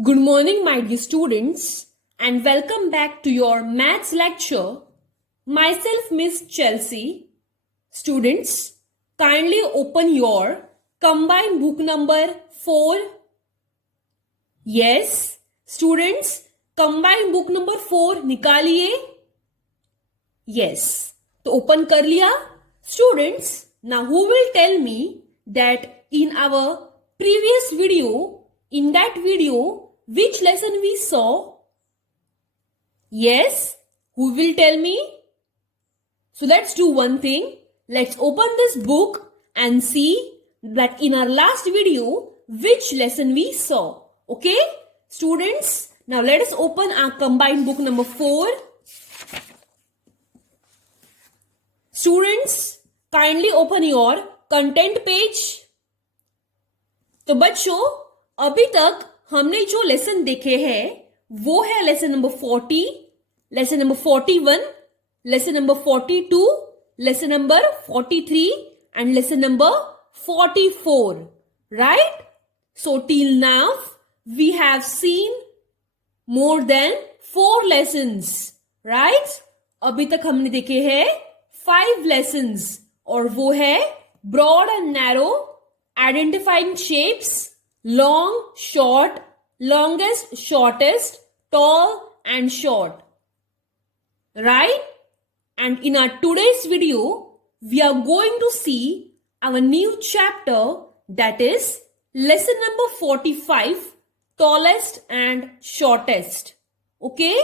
Good morning, my dear students, and welcome back to your maths lecture. Myself, Miss Chelsea. Students, kindly open your combined book number 4. Yes, students, combined book number 4 निकालिए. Yes, तो open कर लिया. Students, now who will tell me that in our previous video, in that video, which lesson we saw? Yes, who will tell me? So let's do one thing. Let's open this book and see that in our last video, which lesson we saw. Okay, students, now let us open our combined book number 4. Students, kindly open your content page. तो बच्चों, अभी तक हमने जो lesson देखे हैं वो है lesson number 40, lesson number 41, lesson number 42, lesson number 43 and lesson number 44, right? So till now we have seen more than 4 lessons, right? अभी तक हमने देखे हैं 5 lessons और वो है broad and narrow, identifying shapes, long, short, longest, shortest, tall and short, right? And in our today's video, we are going to see our new chapter, that is lesson number 45, tallest and shortest, okay?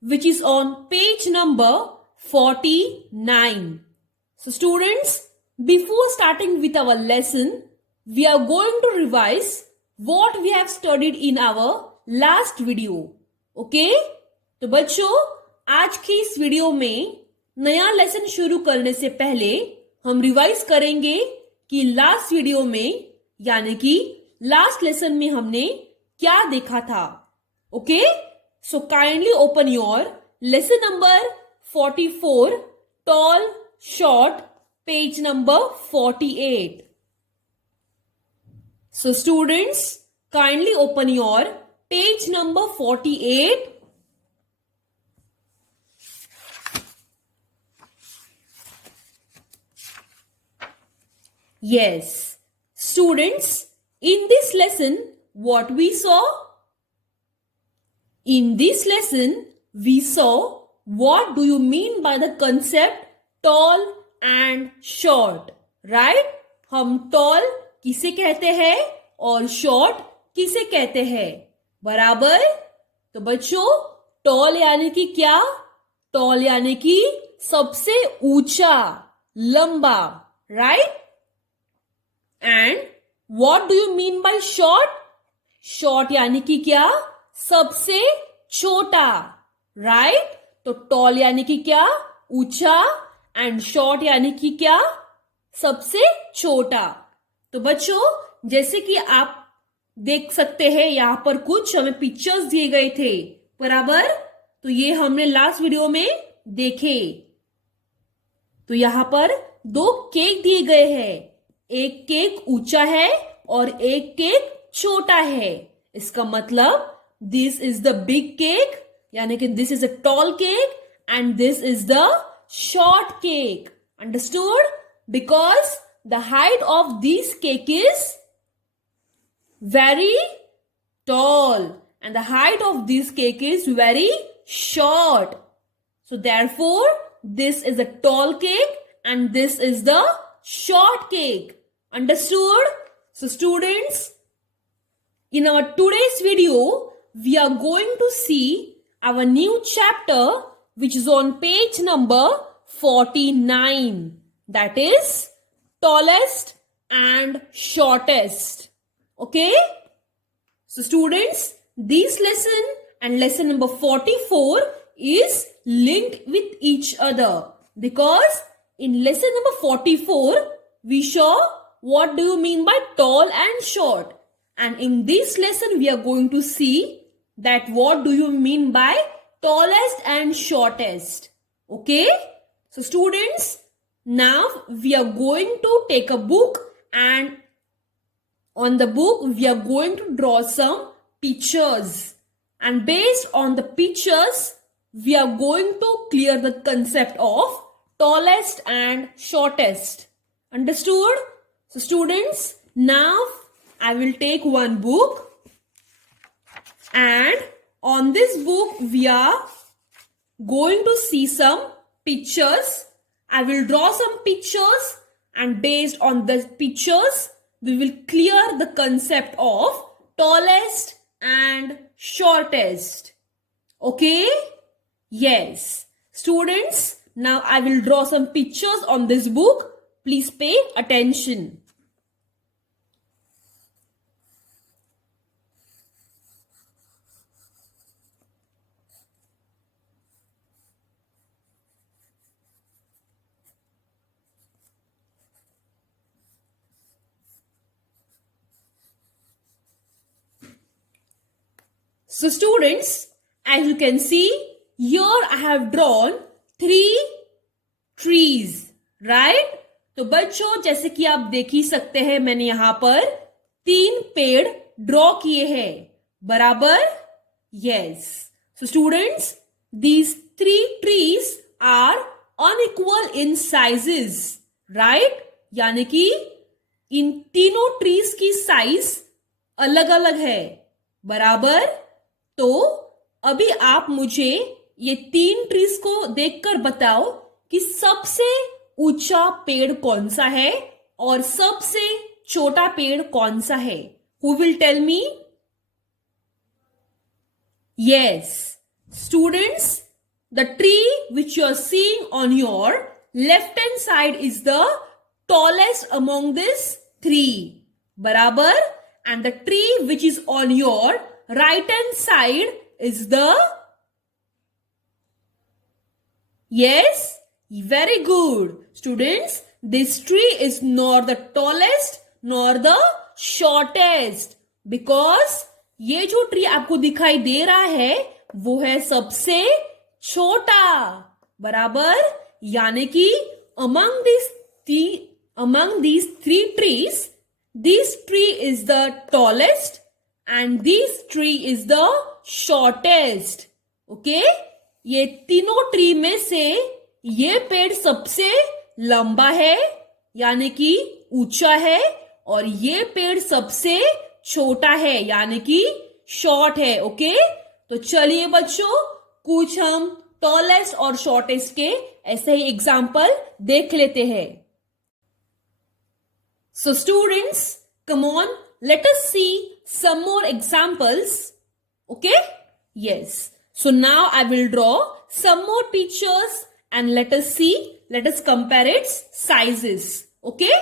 Which is on page number 49. So students, before starting with our lesson, we are going to revise what we have studied in our last video, okay? तो बच्चों, आज की इस video में नया lesson शुरू करने से पहले हम रिवाइज करेंगे कि लास्ट वीडियो में यानी कि लास्ट लेसन में हमने क्या देखा था. Okay, so kindly open your lesson number 44, tall short, page number 48. So students, kindly open your page number 48. Yes, students, in this lesson, what we saw? In this lesson, we saw what do you mean by the concept tall and short, right? हम tall किसे कहते हैं और short किसे कहते हैं, बराबर? तो बच्चों, टॉल यानी कि क्या? टॉल यानी कि सबसे ऊंचा, लंबा, right? And what do you mean by short? Short यानी कि क्या? सबसे छोटा, राइट? तो टॉल यानी कि क्या? ऊंचा, एंड शॉर्ट यानी कि क्या? सबसे छोटा. तो बच्चों, जैसे कि आप देख सकते हैं यहां पर कुछ हमें पिक्चर्स दिए गए थे, बराबर? तो ये हमने लास्ट वीडियो में देखे. तो यहां पर 2 केक दिए गए हैं. एक केक ऊंचा है और एक केक छोटा है. इसका मतलब this is the big cake, यानी कि this is a tall cake and this is the short cake. Understood? Because the height of this cake is very tall and the height of this cake is very short. So therefore, this is a tall cake and this is the short cake. Understood? So students, in our today's video, we are going to see our new chapter which is on page number 49. That is tallest and shortest. Okay? So students, this lesson and lesson number 44 is linked with each other because in lesson number 44 we saw what do you mean by tall and short, and in this lesson we are going to see that what do you mean by tallest and shortest. Okay? So students, now we are going to take a book and on the book we are going to draw some pictures. And based on the pictures, we are going to clear the concept of tallest and shortest. Understood? So students, now I will take one book, and on this book we are going to see some pictures. I will draw some pictures, and based on the pictures, we will clear the concept of tallest and shortest. Okay? Yes. Students, now I will draw some pictures on this book. Please pay attention. So students, as you can see, here I have drawn 3 trees, right? तो बच्चों, जैसे कि आप देख ही सकते हैं, मैंने यहां पर 3 पेड़ ड्रॉ किए हैं, बराबर? Yes. So students, these 3 trees are unequal in sizes, right? यानी कि इन तीनों ट्रीज की साइज अलग अलग है, बराबर? तो अभी आप मुझे ये 3 ट्रीज को देखकर बताओ कि सबसे ऊंचा पेड़ कौन सा है और सबसे छोटा पेड़ कौन सा है. Who will tell me? Yes, students, the tree which you are seeing on your left hand side is the tallest among these 3, barabar? And the tree which is on your right hand side is the, yes, very good. Students, this tree is nor the tallest nor the shortest, because ये जो tree आपको दिखाई दे रहा है वो है सबसे छोटा, बराबर? यानी कि among these 3 trees, this tree is the tallest and this tree is the shortest. Okay? ये तीनों ट्री में से ये पेड़ सबसे लंबा है, यानी कि ऊंचा है, और ये पेड़ सबसे छोटा है, यानी कि शॉर्ट है. ओके? तो चलिए बच्चों, कुछ हम टॉलेस्ट और शॉर्टेस्ट के ऐसे ही एग्जाम्पल देख लेते हैं. So students, come on, let us see some more examples. Okay? Yes. So now I will draw some more pictures and let us compare its sizes. Okay?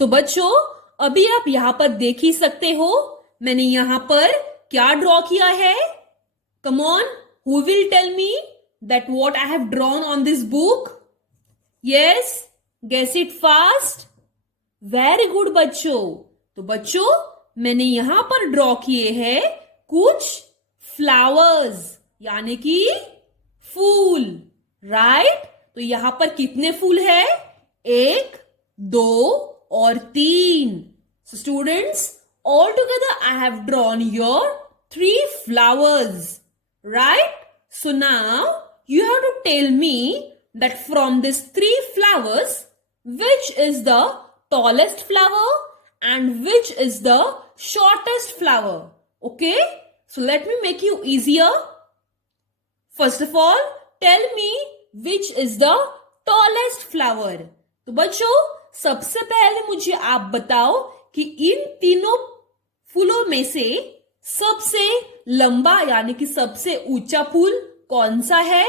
तो बच्चों, अभी आप यहां पर देख ही सकते हो, मैंने यहां पर क्या ड्रॉ किया है. Come on, who will tell me that what I have drawn on this book? Yes, guess it fast. Very good बच्चों. तो बच्चों, मैंने यहां पर ड्रॉ किए हैं कुछ फ्लावर्स, यानी कि फूल, राइट? तो यहां पर कितने फूल है? 1, 2 और 3. So students, all together I have drawn your 3 flowers, right? So now you have to tell me that from these 3 flowers, which is the tallest flower and which is the shortest flower. Okay? So let me make you easier. First of all, tell me which is the tallest flower. तो बच्चों, सबसे पहले मुझे आप बताओ कि इन तीनों फूलों में से सबसे लंबा यानी कि सबसे ऊंचा फूल कौन सा है?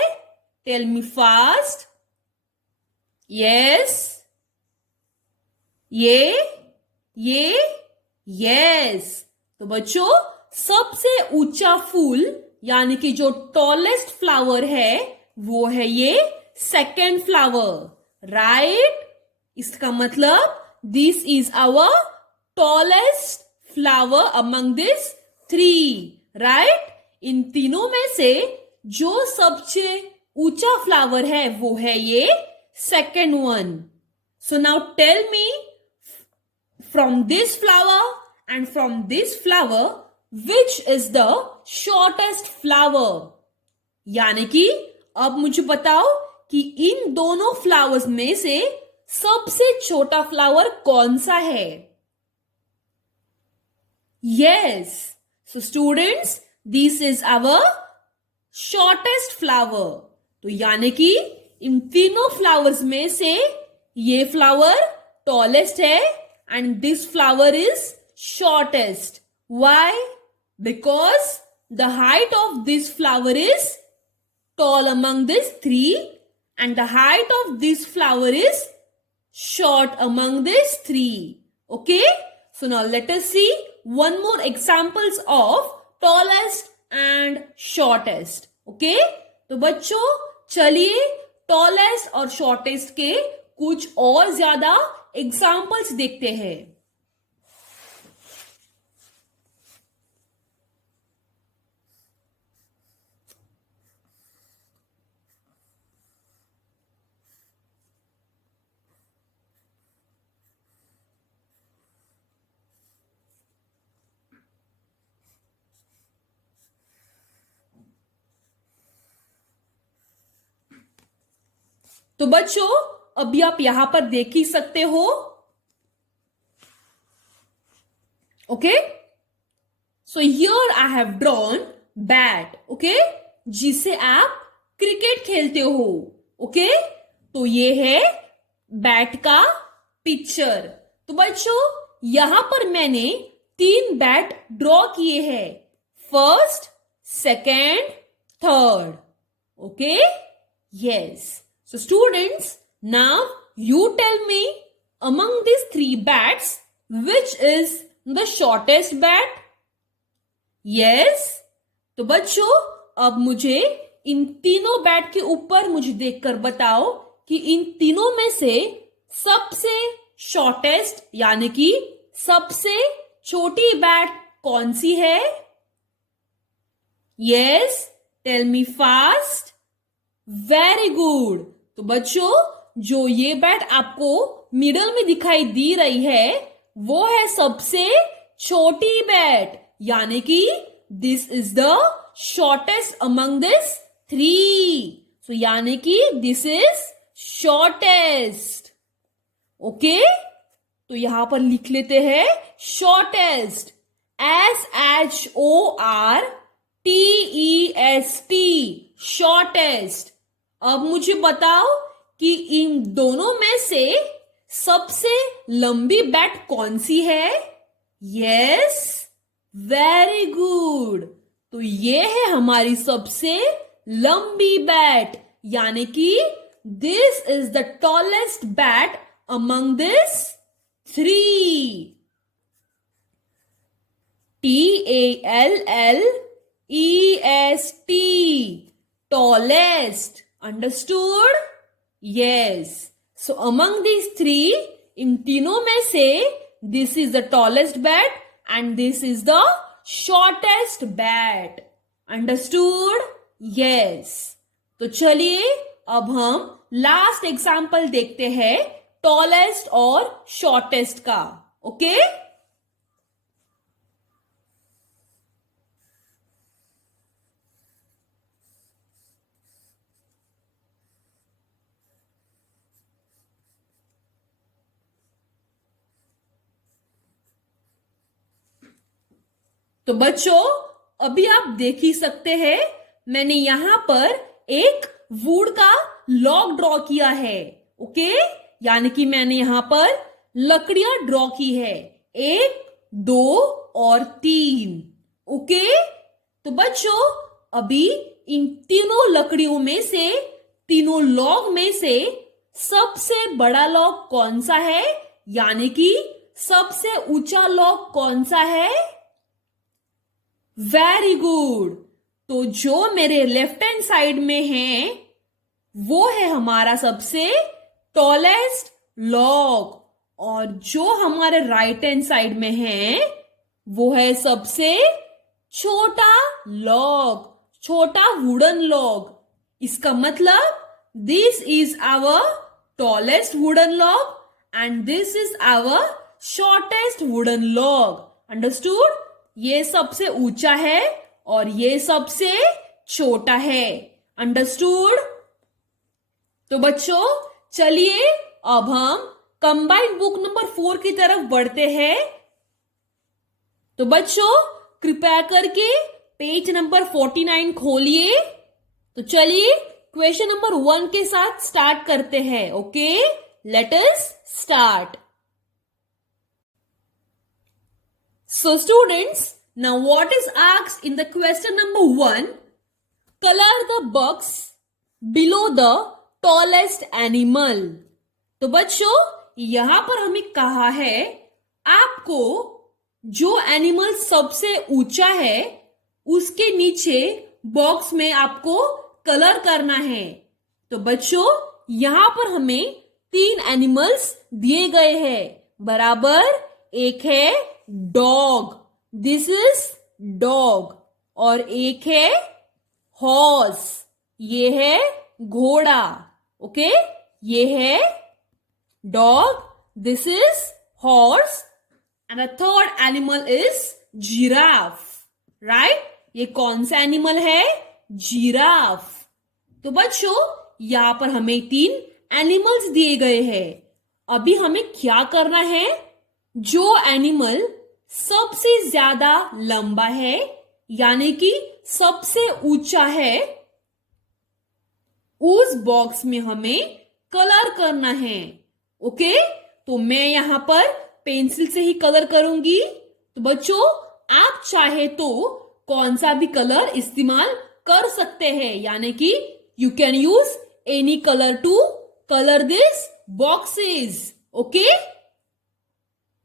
Tell me fast. यस, ये यस. तो बच्चों, सबसे ऊंचा फूल यानी कि जो टॉलेस्ट फ्लावर है वो है ये सेकेंड फ्लावर, राइट? इसका मतलब this is our tallest flower among this three, right? इन तीनों में से जो सबसे ऊंचा फ्लावर है वो है ये second one. So now tell me, from this flower and from this flower which is the shortest flower? यानी कि अब मुझे बताओ कि इन दोनों फ्लावर्स में से सबसे छोटा फ्लावर कौन सा है? Yes, so students, this is our shortest flower. तो यानी कि इन तीनों फ्लावर्स में से ये फ्लावर टॉलेस्ट है and this flower is shortest. Why? Because the height of this flower is tall among these three and the height of this flower is short among these three. Okay, so now let us see one more examples of tallest and shortest. Okay, तो बच्चों चलिए tallest और shortest के कुछ और ज्यादा examples देखते हैं. तो बच्चों अभी आप यहां पर देख ही सकते हो. Okay, so here I have drawn bat. Okay, जिसे आप क्रिकेट खेलते हो. ओके, तो ये है बैट का पिक्चर. तो बच्चों यहां पर मैंने 3 बैट ड्रॉ किए हैं, first, second, third. Okay, yes. So students, now you tell me among these 3 bats, which is the shortest bat? Yes. तो बच्चों अब मुझे इन तीनों बैट के ऊपर मुझे देखकर बताओ कि इन तीनों में से सबसे शॉर्टेस्ट यानी कि सबसे छोटी बैट कौन सी है? Yes, tell me fast. Very good. तो बच्चों जो ये बैट आपको मिडल में दिखाई दे रही है वो है सबसे छोटी बैट, यानी कि this is the shortest among this 3. सो यानी कि दिस इज शॉर्टेस्ट. ओके, तो यहां पर लिख लेते हैं शॉर्टेस्ट, SHORTEST, शॉर्टेस्ट. अब मुझे बताओ कि इन दोनों में से सबसे लंबी बैट कौन सी है? Yes, very good. तो ये है हमारी सबसे लंबी बैट, यानी कि this is the tallest bat among this 3. TALLEST, tallest. Understood? Yes. So among these 3, इन तीनों में से this is the tallest bat and this is the shortest bat. Understood? Yes. तो चलिए अब हम लास्ट एग्जाम्पल देखते हैं टॉलेस्ट और शॉर्टेस्ट का. ओके, तो बच्चों अभी आप देख ही सकते हैं मैंने यहां पर एक वुड का लॉग ड्रॉ किया है. ओके, यानी कि मैंने यहां पर लकड़ियां ड्रॉ की है, 1, 2 और 3. ओके, तो बच्चों अभी इन तीनों लकड़ियों में से, तीनों लॉग में से सबसे बड़ा लॉग कौन सा है, यानी कि सबसे ऊंचा लॉग कौन सा है? Very good. तो जो मेरे लेफ्ट हैंड साइड में है वो है हमारा सबसे टॉलेस्ट लॉग. और जो हमारे राइट हैंड साइड में है वो है सबसे छोटा लॉग, छोटा वुडन लॉग। इसका मतलब this is our tallest wooden log and this is our shortest wooden log. Understood? ये सबसे ऊंचा है और ये सबसे छोटा है। अंडरस्टूड? तो बच्चों चलिए अब हम कंबाइंड बुक नंबर 4 की तरफ बढ़ते हैं। तो बच्चों कृपया करके पेज नंबर 49 खोलिए। तो चलिए क्वेश्चन नंबर 1 के साथ स्टार्ट करते हैं। Okay, let us start. So students, now what is asked in the question number 1? Color the box below the tallest animal. तो बच्चों यहां पर हमें कहा है आपको जो एनिमल सबसे ऊंचा है उसके नीचे बॉक्स में आपको कलर करना है। तो बच्चों यहां पर हमें 3 एनिमल्स दिए गए हैं बराबर। एक है डॉग, दिस इज डॉग, और एक है हॉर्स, ये है घोड़ा। ओके, ये है dog, this is horse, and the third animal is giraffe. Right? ये कौन सा एनिमल है? जिराफ। तो बच्चों यहां पर हमें 3 एनिमल्स दिए गए हैं। अभी हमें क्या करना है? जो एनिमल सबसे ज्यादा लंबा है यानी कि सबसे ऊंचा है उस बॉक्स में हमें कलर करना है। ओके, तो मैं यहां पर पेंसिल से ही कलर करूंगी। तो बच्चों आप चाहे तो कौन सा भी कलर इस्तेमाल कर सकते हैं, यानी कि you can use any colour to colour this boxes. Okay,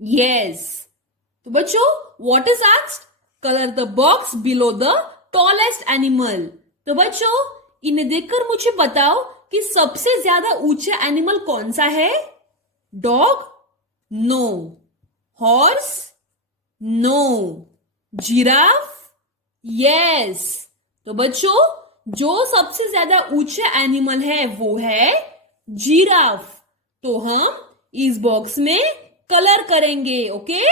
yes. तो बच्चों what is asked? Colour the box below the tallest animal. तो बच्चों इन्हें देखकर मुझे बताओ कि सबसे ज्यादा ऊंचा एनिमल कौन सा है? Dog? No. Horse? No. Giraffe? Yes. तो बच्चों जो सबसे ज्यादा ऊंचा एनिमल है वो है जिराफ। तो हम इस बॉक्स में कलर करेंगे। ओके,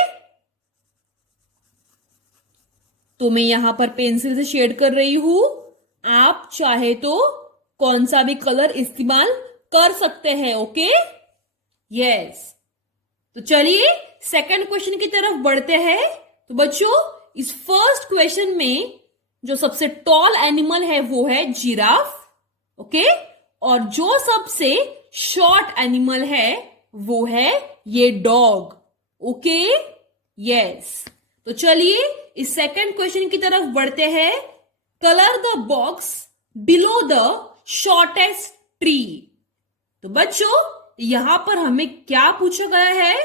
तो मैं यहां पर पेंसिल से शेड कर रही हूं। आप चाहे तो कौन सा भी कलर इस्तेमाल कर सकते हैं। Okay, yes. तो चलिए सेकंड क्वेश्चन की तरफ बढ़ते हैं। तो बच्चों इस फर्स्ट क्वेश्चन में जो सबसे टॉल एनिमल है वो है जिराफ। ओके, और जो सबसे शॉर्ट एनिमल है वो है ये डॉग। Okay, yes. तो चलिए इस सेकंड क्वेश्चन की तरफ बढ़ते हैं। Colour the box below the shortest tree. तो बच्चों यहां पर हमें क्या पूछा गया है?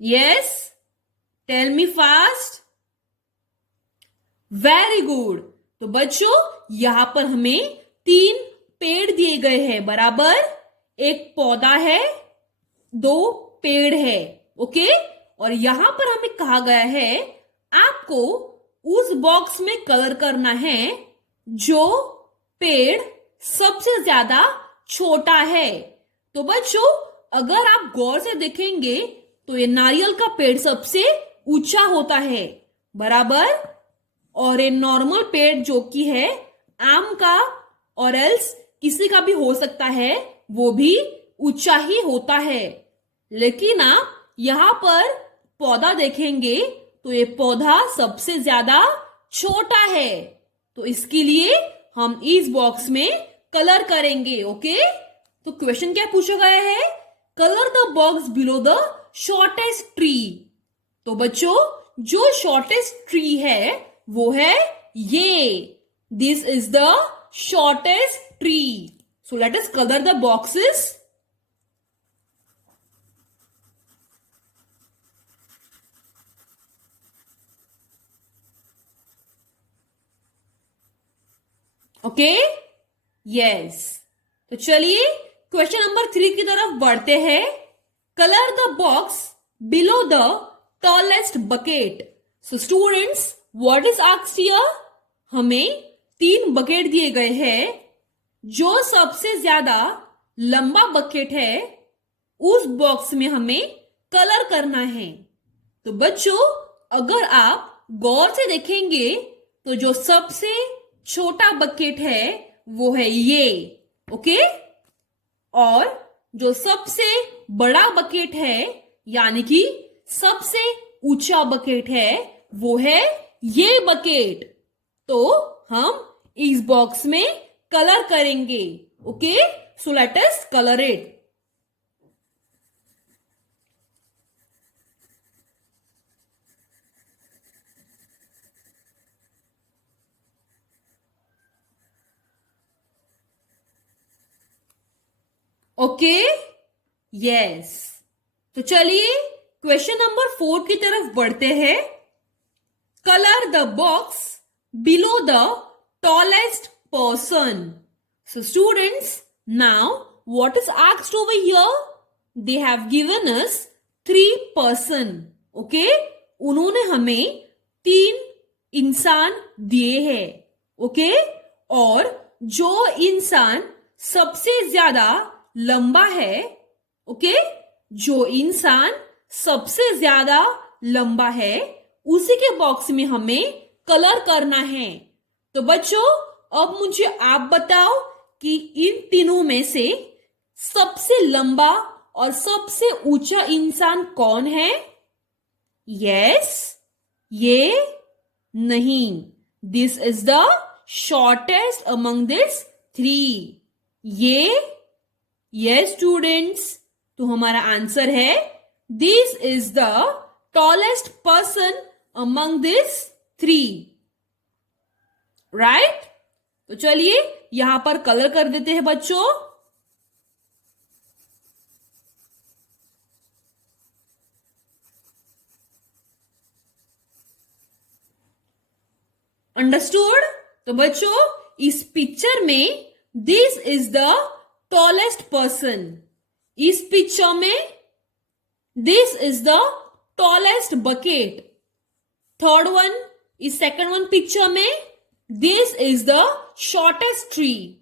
Yes, tell me fast. Very good. तो बच्चों यहां पर हमें 3 पेड़ दिए गए हैं बराबर। एक पौधा है, 2 पेड़ है। ओके, और यहां पर हमें कहा गया है आपको उस बॉक्स में कलर करना है जो पेड़ सबसे ज्यादा छोटा है। तो बच्चों अगर आप गौर से देखेंगे तो ये नारियल का पेड़ सबसे ऊंचा होता है बराबर, और ये नॉर्मल पेड़ जो कि है आम का और एल्स किसी का भी हो सकता है वो भी ऊंचा ही होता है। लेकिन आप यहां पर पौधा देखेंगे तो ये पौधा सबसे ज्यादा छोटा है। तो इसके लिए हम इस बॉक्स में कलर करेंगे। ओके, तो क्वेश्चन क्या पूछा गया है? Colour the box below the shortest tree. तो बच्चों जो शॉर्टेस्ट ट्री है वो है ये, this is the shortest tree. So let us colour the boxes. Okay, yes. तो चलिए क्वेश्चन नंबर 3 की तरफ बढ़ते हैं। color the box below the tallest bucket. So students, what is asked here? हमें 3 बकेट दिए गए हैं. जो सबसे ज्यादा लंबा बकेट है उस बॉक्स में हमें कलर करना है. तो बच्चों, अगर आप गौर से देखेंगे तो जो सबसे छोटा बकेट है वो है ये. ओके? और जो सबसे बड़ा बकेट है यानी कि सबसे ऊंचा बकेट है वो है ये बकेट. तो हम इस बॉक्स में कलर करेंगे. Okay? So let us colour it. Okay? Yes. तो चलिए क्वेश्चन नंबर 4 की तरफ बढ़ते हैं. Colour the box below the tallest person. So students, now what is asked over here? They have given us 3 person. Okay? उन्होंने हमें 3 इंसान दिए हैं. ओके? और जो इंसान सबसे ज्यादा लंबा है, ओके, जो इंसान सबसे ज्यादा लंबा है उसी के बॉक्स में हमें कलर करना है. तो बच्चों, अब मुझे आप बताओ कि इन तीनों में से सबसे लंबा और सबसे ऊंचा इंसान कौन है? यस, ये नहीं. This is the shortest among this 3. ये यस स्टूडेंट्स, तो हमारा आंसर है this is the tallest person among this 3. Right? तो चलिए यहां पर कलर कर देते हैं बच्चों. अंडरस्टूड? तो बच्चों, इस पिक्चर में this is the tallest person. इस पिक्चर में this is the tallest bucket. Third one, इस सेकंड वन पिक्चर में this is the shortest tree.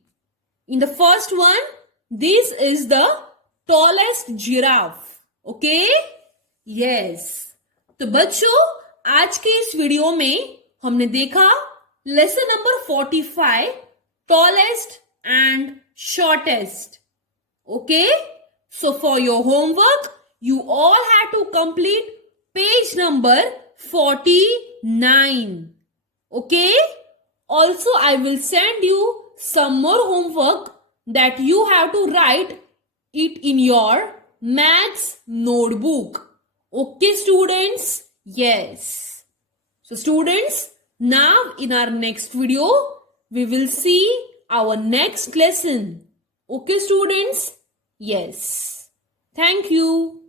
In the first one, this is the tallest giraffe. Okay? Yes. तो बच्चों, आज के इस video में हमने देखा lesson number 45, tallest and shortest. Okay? So for your homework, you all have to complete page number 49. Okay? Also, I will send you some more homework that you have to write it in your maths notebook. Okay, students? Yes. So, students, now in our next video, we will see our next lesson. Okay, students? Yes. Thank you.